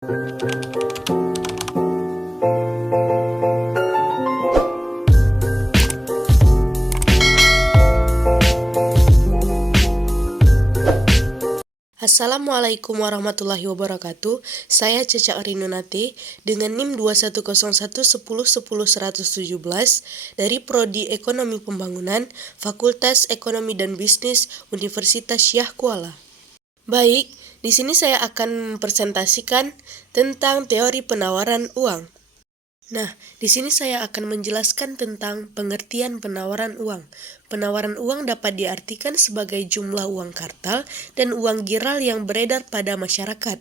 Assalamualaikum warahmatullahi wabarakatuh. Saya Caca Arinunati dengan NIM 210110101117 dari Prodi Ekonomi Pembangunan, Fakultas Ekonomi dan Bisnis, Universitas Syah Kuala. Baik, di sini saya akan mempresentasikan tentang teori penawaran uang. Nah, di sini saya akan menjelaskan tentang pengertian penawaran uang. Penawaran uang dapat diartikan sebagai jumlah uang kartal dan uang giral yang beredar pada masyarakat.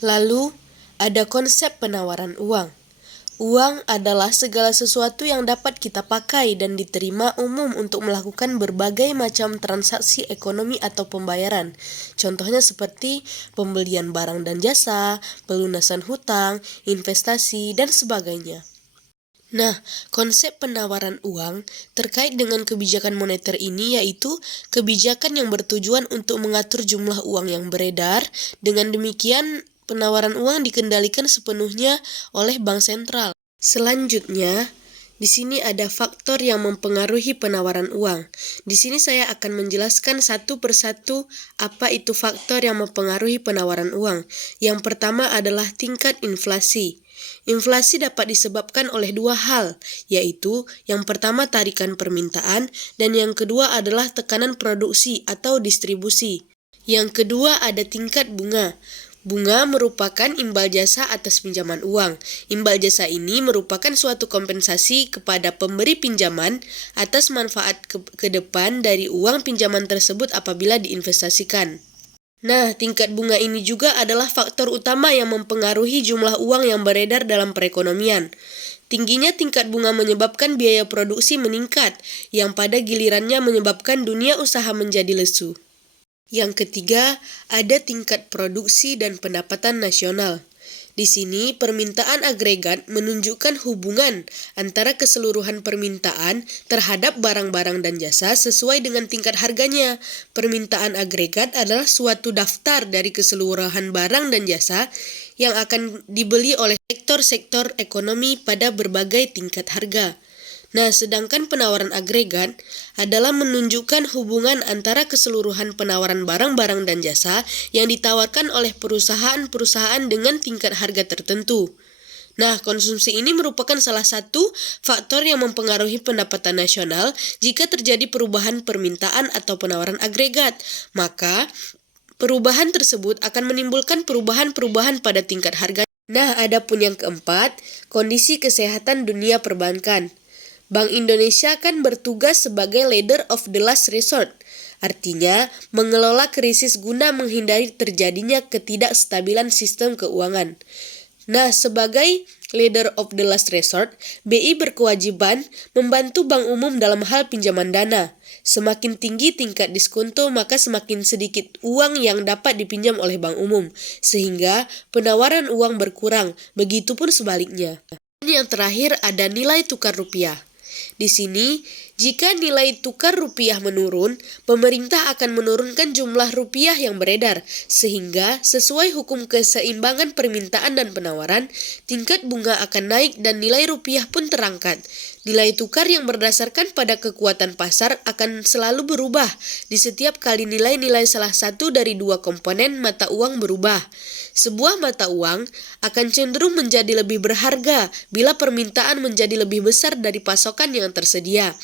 Lalu, ada konsep penawaran uang. Uang adalah segala sesuatu yang dapat kita pakai dan diterima umum untuk melakukan berbagai macam transaksi ekonomi atau pembayaran. Contohnya seperti pembelian barang dan jasa, pelunasan hutang, investasi, dan sebagainya. Nah, konsep penawaran uang terkait dengan kebijakan moneter ini yaitu kebijakan yang bertujuan untuk mengatur jumlah uang yang beredar. Dengan demikian, penawaran uang dikendalikan sepenuhnya oleh bank sentral. Selanjutnya, di sini ada faktor yang mempengaruhi penawaran uang. Di sini saya akan menjelaskan satu persatu apa itu faktor yang mempengaruhi penawaran uang. Yang pertama adalah tingkat inflasi. Inflasi dapat disebabkan oleh dua hal, yaitu yang pertama tarikan permintaan dan yang kedua adalah tekanan produksi atau distribusi. Yang kedua ada tingkat bunga. Bunga merupakan imbal jasa atas pinjaman uang. Imbal jasa ini merupakan suatu kompensasi kepada pemberi pinjaman atas manfaat ke depan dari uang pinjaman tersebut apabila diinvestasikan. Nah, tingkat bunga ini juga adalah faktor utama yang mempengaruhi jumlah uang yang beredar dalam perekonomian. Tingginya tingkat bunga menyebabkan biaya produksi meningkat, yang pada gilirannya menyebabkan dunia usaha menjadi lesu. Yang ketiga, ada tingkat produksi dan pendapatan nasional. Di sini, permintaan agregat menunjukkan hubungan antara keseluruhan permintaan terhadap barang-barang dan jasa sesuai dengan tingkat harganya. Permintaan agregat adalah suatu daftar dari keseluruhan barang dan jasa yang akan dibeli oleh sektor-sektor ekonomi pada berbagai tingkat harga. Nah, sedangkan penawaran agregat adalah menunjukkan hubungan antara keseluruhan penawaran barang-barang dan jasa yang ditawarkan oleh perusahaan-perusahaan dengan tingkat harga tertentu. Nah, konsumsi ini merupakan salah satu faktor yang mempengaruhi pendapatan nasional jika terjadi perubahan permintaan atau penawaran agregat. Maka, perubahan tersebut akan menimbulkan perubahan-perubahan pada tingkat harga. Nah, adapun yang keempat, kondisi kesehatan dunia perbankan. Bank Indonesia kan bertugas sebagai leader of the last resort, artinya mengelola krisis guna menghindari terjadinya ketidakstabilan sistem keuangan. Nah, sebagai leader of the last resort, BI berkewajiban membantu bank umum dalam hal pinjaman dana. Semakin tinggi tingkat diskonto, maka semakin sedikit uang yang dapat dipinjam oleh bank umum, sehingga penawaran uang berkurang, begitupun sebaliknya. Dan yang terakhir ada nilai tukar rupiah. Di sini, jika nilai tukar rupiah menurun, pemerintah akan menurunkan jumlah rupiah yang beredar, sehingga sesuai hukum keseimbangan permintaan dan penawaran, tingkat bunga akan naik dan nilai rupiah pun terangkat. Nilai tukar yang berdasarkan pada kekuatan pasar akan selalu berubah di setiap kali nilai-nilai salah satu dari dua komponen mata uang berubah. Sebuah mata uang akan cenderung menjadi lebih berharga bila permintaan menjadi lebih besar dari pasokan yang tersedia.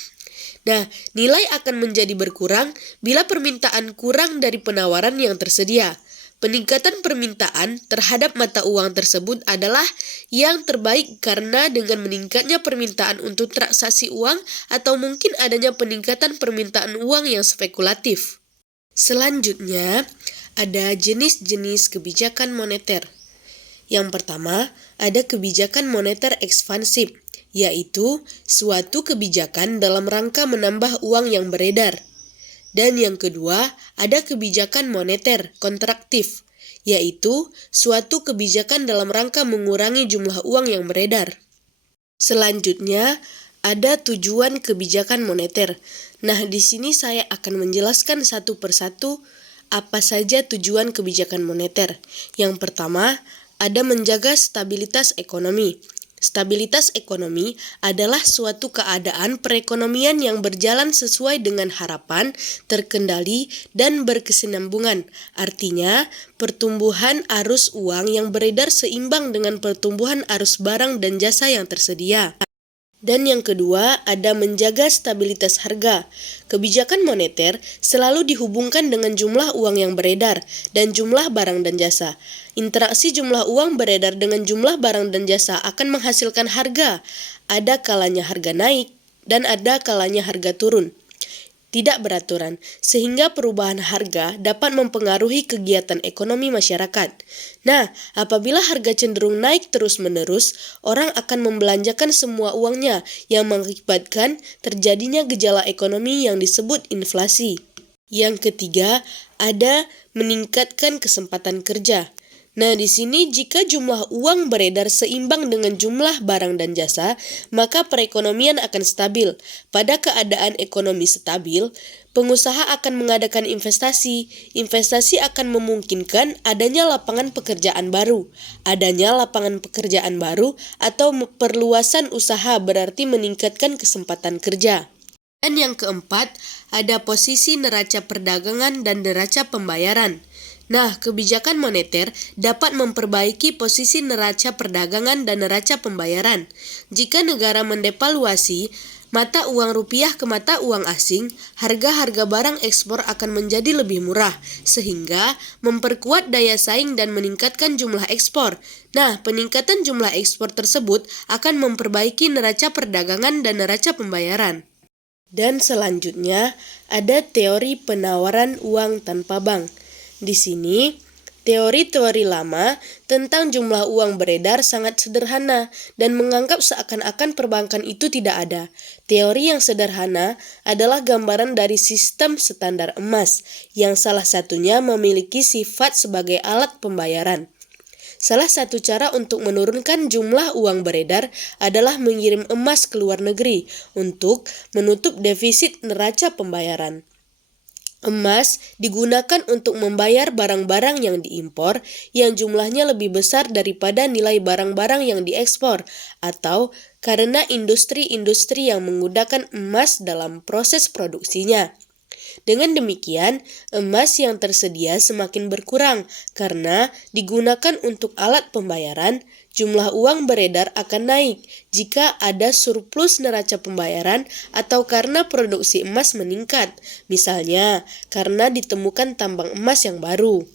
Nah, nilai akan menjadi berkurang bila permintaan kurang dari penawaran yang tersedia. Peningkatan permintaan terhadap mata uang tersebut adalah yang terbaik karena dengan meningkatnya permintaan untuk transaksi uang atau mungkin adanya peningkatan permintaan uang yang spekulatif. Selanjutnya, ada jenis-jenis kebijakan moneter. Yang pertama, ada kebijakan moneter ekspansif, yaitu suatu kebijakan dalam rangka menambah uang yang beredar. Dan yang kedua, ada kebijakan moneter kontraktif, yaitu suatu kebijakan dalam rangka mengurangi jumlah uang yang beredar. Selanjutnya, ada tujuan kebijakan moneter. Nah, di sini saya akan menjelaskan satu persatu apa saja tujuan kebijakan moneter. Yang pertama ada menjaga stabilitas ekonomi. Stabilitas ekonomi adalah suatu keadaan perekonomian yang berjalan sesuai dengan harapan, terkendali, dan berkesinambungan. Artinya, pertumbuhan arus uang yang beredar seimbang dengan pertumbuhan arus barang dan jasa yang tersedia. Dan yang kedua, ada menjaga stabilitas harga. Kebijakan moneter selalu dihubungkan dengan jumlah uang yang beredar dan jumlah barang dan jasa. Interaksi jumlah uang beredar dengan jumlah barang dan jasa akan menghasilkan harga. Ada kalanya harga naik dan ada kalanya harga turun, tidak beraturan, sehingga perubahan harga dapat mempengaruhi kegiatan ekonomi masyarakat. Nah, apabila harga cenderung naik terus-menerus, orang akan membelanjakan semua uangnya yang mengakibatkan terjadinya gejala ekonomi yang disebut inflasi. Yang ketiga, ada meningkatkan kesempatan kerja. Nah, di sini jika jumlah uang beredar seimbang dengan jumlah barang dan jasa, maka perekonomian akan stabil. Pada keadaan ekonomi stabil, pengusaha akan mengadakan investasi. Investasi akan memungkinkan adanya lapangan pekerjaan baru. Adanya lapangan pekerjaan baru atau perluasan usaha berarti meningkatkan kesempatan kerja. Dan yang keempat, ada posisi neraca perdagangan dan neraca pembayaran. Nah, kebijakan moneter dapat memperbaiki posisi neraca perdagangan dan neraca pembayaran. Jika negara mendevaluasi mata uang rupiah ke mata uang asing, harga-harga barang ekspor akan menjadi lebih murah, sehingga memperkuat daya saing dan meningkatkan jumlah ekspor. Nah, peningkatan jumlah ekspor tersebut akan memperbaiki neraca perdagangan dan neraca pembayaran. Dan selanjutnya, ada teori penawaran uang tanpa bank. Di sini, teori-teori lama tentang jumlah uang beredar sangat sederhana dan menganggap seakan-akan perbankan itu tidak ada. Teori yang sederhana adalah gambaran dari sistem standar emas, yang salah satunya memiliki sifat sebagai alat pembayaran. Salah satu cara untuk menurunkan jumlah uang beredar adalah mengirim emas ke luar negeri untuk menutup defisit neraca pembayaran. Emas digunakan untuk membayar barang-barang yang diimpor yang jumlahnya lebih besar daripada nilai barang-barang yang diekspor, atau karena industri-industri yang menggunakan emas dalam proses produksinya. Dengan demikian, emas yang tersedia semakin berkurang karena digunakan untuk alat pembayaran. Jumlah uang beredar akan naik jika ada surplus neraca pembayaran atau karena produksi emas meningkat, misalnya karena ditemukan tambang emas yang baru.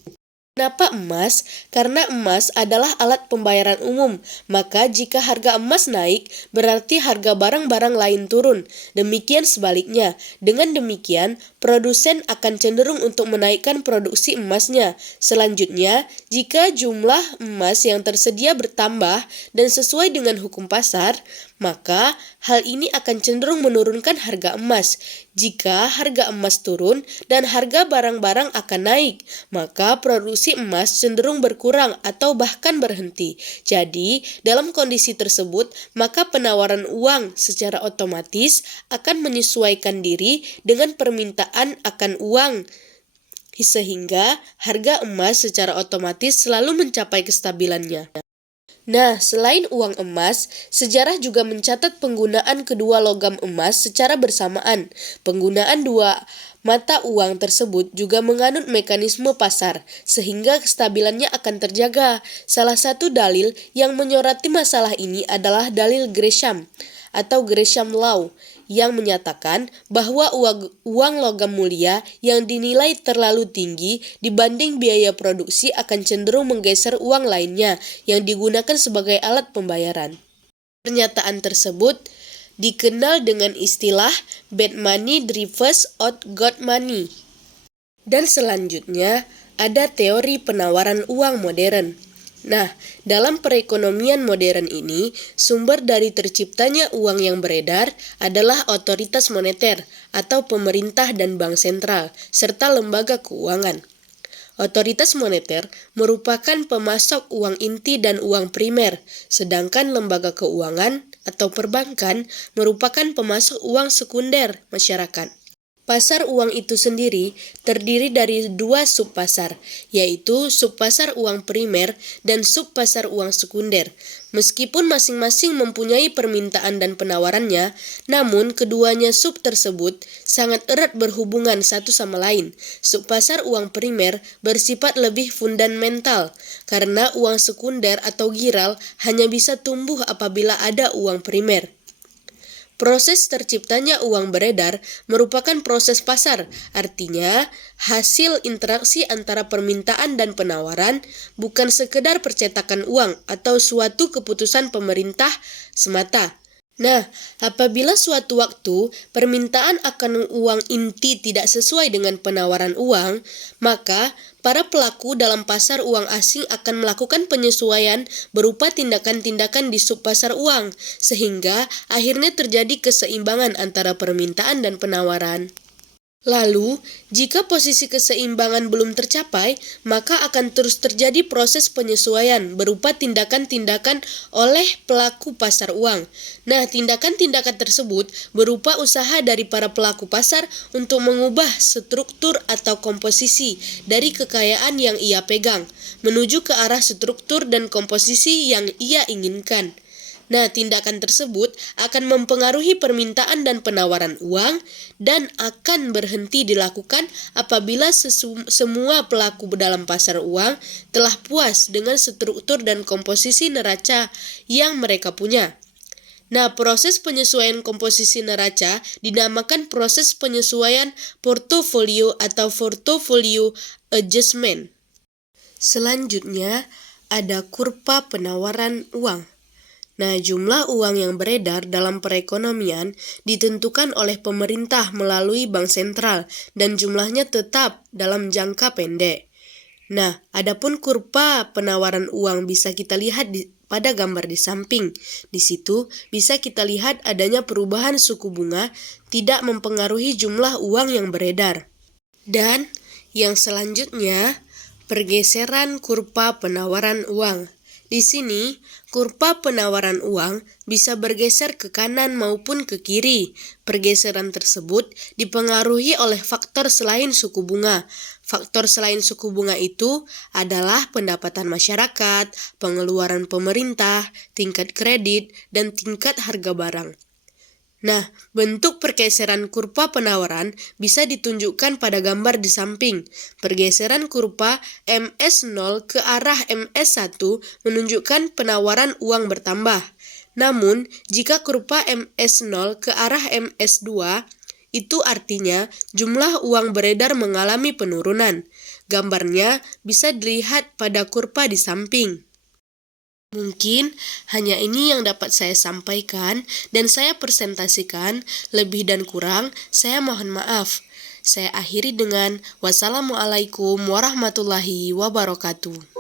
Kenapa emas? Karena emas adalah alat pembayaran umum, maka jika harga emas naik, berarti harga barang-barang lain turun. Demikian sebaliknya. Dengan demikian, produsen akan cenderung untuk menaikkan produksi emasnya. Selanjutnya, jika jumlah emas yang tersedia bertambah dan sesuai dengan hukum pasar, maka hal ini akan cenderung menurunkan harga emas. Jika harga emas turun dan harga barang-barang akan naik, maka produksi emas cenderung berkurang atau bahkan berhenti. Jadi, dalam kondisi tersebut, maka penawaran uang secara otomatis akan menyesuaikan diri dengan permintaan akan uang, sehingga harga emas secara otomatis selalu mencapai kestabilannya. Nah, selain uang emas, sejarah juga mencatat penggunaan kedua logam emas secara bersamaan. Penggunaan dua mata uang tersebut juga menganut mekanisme pasar, sehingga kestabilannya akan terjaga. Salah satu dalil yang menyoroti masalah ini adalah dalil Gresham atau Gresham Law, yang menyatakan bahwa uang logam mulia yang dinilai terlalu tinggi dibanding biaya produksi akan cenderung menggeser uang lainnya yang digunakan sebagai alat pembayaran. Pernyataan tersebut dikenal dengan istilah bad money drives out good money. Dan selanjutnya ada teori penawaran uang modern. Nah, dalam perekonomian modern ini, sumber dari terciptanya uang yang beredar adalah otoritas moneter atau pemerintah dan bank sentral, serta lembaga keuangan. Otoritas moneter merupakan pemasok uang inti dan uang primer, sedangkan lembaga keuangan atau perbankan merupakan pemasok uang sekunder masyarakat. Pasar uang itu sendiri terdiri dari dua subpasar, yaitu subpasar uang primer dan subpasar uang sekunder. Meskipun masing-masing mempunyai permintaan dan penawarannya, namun keduanya sub tersebut sangat erat berhubungan satu sama lain. Subpasar uang primer bersifat lebih fundamental, karena uang sekunder atau giral hanya bisa tumbuh apabila ada uang primer. Proses terciptanya uang beredar merupakan proses pasar, artinya hasil interaksi antara permintaan dan penawaran, bukan sekedar percetakan uang atau suatu keputusan pemerintah semata. Nah, apabila suatu waktu permintaan akan uang inti tidak sesuai dengan penawaran uang, maka para pelaku dalam pasar uang asing akan melakukan penyesuaian berupa tindakan-tindakan di subpasar uang, sehingga akhirnya terjadi keseimbangan antara permintaan dan penawaran. Lalu, jika posisi keseimbangan belum tercapai, maka akan terus terjadi proses penyesuaian berupa tindakan-tindakan oleh pelaku pasar uang. Nah, tindakan-tindakan tersebut berupa usaha dari para pelaku pasar untuk mengubah struktur atau komposisi dari kekayaan yang ia pegang, menuju ke arah struktur dan komposisi yang ia inginkan. Nah, tindakan tersebut akan mempengaruhi permintaan dan penawaran uang dan akan berhenti dilakukan apabila semua pelaku dalam pasar uang telah puas dengan struktur dan komposisi neraca yang mereka punya. Nah, proses penyesuaian komposisi neraca dinamakan proses penyesuaian portofolio atau portfolio adjustment. Selanjutnya, ada kurva penawaran uang. Nah, jumlah uang yang beredar dalam perekonomian ditentukan oleh pemerintah melalui bank sentral dan jumlahnya tetap dalam jangka pendek. Nah, adapun kurva penawaran uang bisa kita lihat pada gambar di samping. Di situ bisa kita lihat adanya perubahan suku bunga tidak mempengaruhi jumlah uang yang beredar. Dan yang selanjutnya, pergeseran kurva penawaran uang. Di sini, kurva penawaran uang bisa bergeser ke kanan maupun ke kiri. Pergeseran tersebut dipengaruhi oleh faktor selain suku bunga. Faktor selain suku bunga itu adalah pendapatan masyarakat, pengeluaran pemerintah, tingkat kredit, dan tingkat harga barang. Nah, bentuk pergeseran kurva penawaran bisa ditunjukkan pada gambar di samping. Pergeseran kurva MS0 ke arah MS1 menunjukkan penawaran uang bertambah. Namun, jika kurva MS0 ke arah MS2, itu artinya jumlah uang beredar mengalami penurunan. Gambarnya bisa dilihat pada kurva di samping. Mungkin hanya ini yang dapat saya sampaikan dan saya presentasikan. Lebih dan kurang saya mohon maaf. Saya akhiri dengan wassalamualaikum warahmatullahi wabarakatuh.